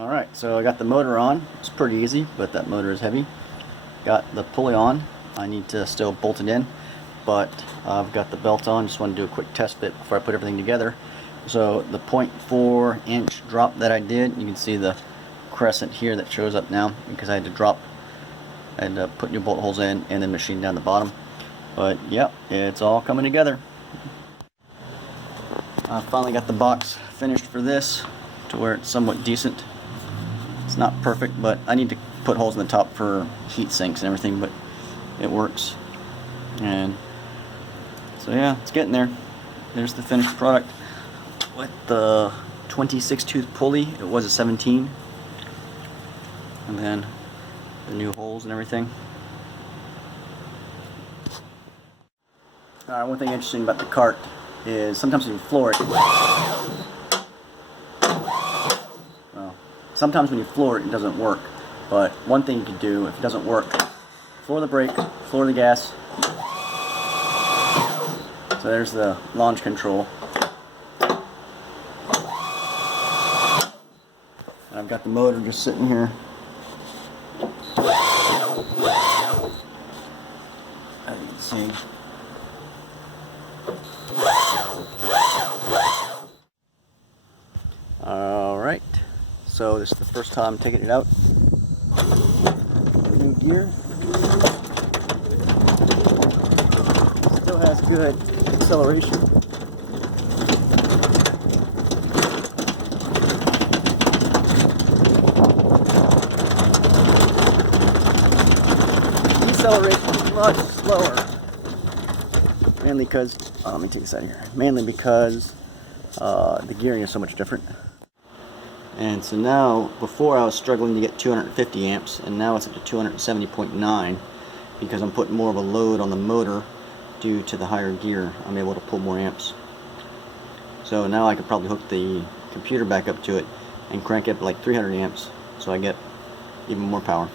Alright, so I got the motor on. It's pretty easy, but that motor is heavy. Got the pulley on. I need to still bolt it in, but I've got the belt on. Just want to do a quick test fit before I put everything together. So the 0.4 inch drop that I did, you can see the crescent here that shows up now because I had to put new bolt holes in and then machine down the bottom. But yep, it's all coming together. I finally got the box finished for this to where it's somewhat decent. It's not perfect, but I need to put holes in the top for heat sinks and everything, but it works. And so yeah, it's getting there. There's the finished product with the 26 tooth pulley. It was a 17, and then the new holes and everything. One thing interesting about the cart is sometimes when you floor it, sometimes when you floor it, it doesn't work. But one thing you can do, if it doesn't work, floor the brake, floor the gas. So there's the launch control. And I've got the motor just sitting here. As you can see. Alright, so this is the first time taking it out. New gear. Still has good acceleration. Deceleration is much slower. Mainly because, let me take this out of here. Mainly because the gearing is so much different. And so now, before I was struggling to get 250 amps, and now it's up to 270.9 because I'm putting more of a load on the motor due to the higher gear. I'm able to pull more amps. So now I could probably hook the computer back up to it and crank it up to like 300 amps so I get even more power.